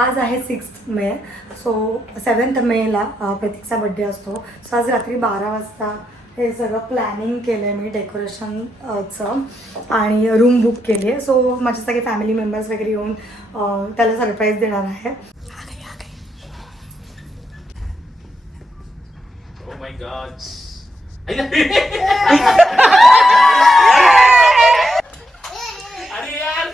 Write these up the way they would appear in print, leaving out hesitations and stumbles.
आज आहे 6 मे. सो 7 मेला प्रतीकचा बड्डे असतो. सो आज रात्री 12 वाजता हे सगळं प्लॅनिंग केलं आहे मी डेकोरेशनचं आणि रूम बुक केली आहे. सो माझे सगळे फॅमिली मेंबर्स वगैरे येऊन त्याला सरप्राईज देणार आहे. Oh my God. अरे यार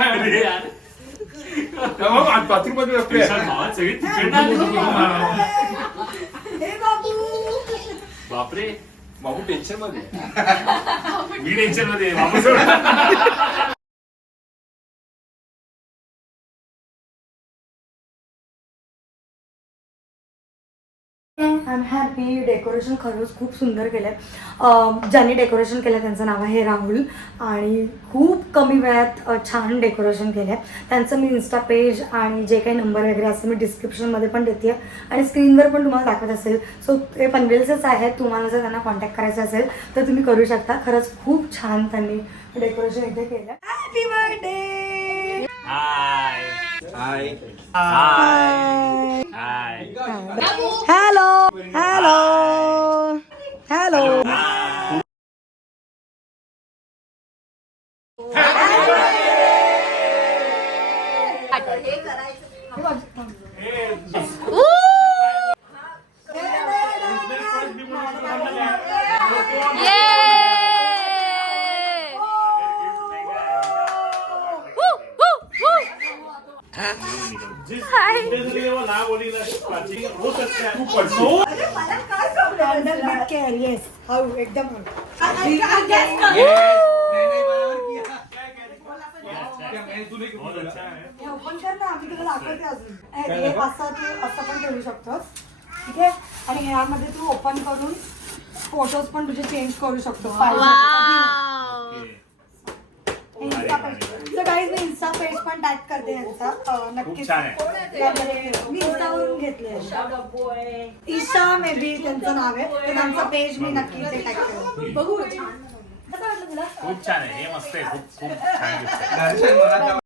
अरे यार बापरे बाबू टेन्शन मध्ये मी टेन्शन मध्ये बाबू आय एम हॅपी. डेकोरेशन खरंच खूप सुंदर केलं आहे. ज्यांनी डेकोरेशन केलं त्यांचं नाव आहे राहुल आणि खूप कमी वेळात छान डेकोरेशन केलं आहे. त्यांचं मी इन्स्टा पेज आणि जे काही नंबर वगैरे असेल मी डिस्क्रिप्शनमध्ये पण देते आणि स्क्रीनवर पण तुम्हाला दाखवत असेल. सो ते पनवेलचेच आहेत. तुम्हाला जर त्यांना कॉन्टॅक्ट करायचं असेल तर तुम्ही करू शकता. खरंच खूप छान त्यांनी डेकोरेशन इथे केलं. Happy birthday. High high high hi hello hello hello. Yes how एकदम ओपन कर ना. आम्ही तुला दाखवते अजून. हे असं तू असं पण करू शकतोस. ठीक आहे. आणि ह्यामध्ये तू ओपन करून फोटोज पण तुझे चेंज करू शकतो. गाईज मी इन्स्टा पेज पण टॅग करते यांचा. नक्कीच मी इन्स्टावरून घेतलंय. ईशा मे बी त्यांचं नाव आहे. तर त्यांचा पेज मी नक्की ते टॅग करेन. बघू कसं वाटलं तुला? खूप छान आहे. हे मस्त आहे. खूप खूप छान दिसतंय. दर्शन मला तर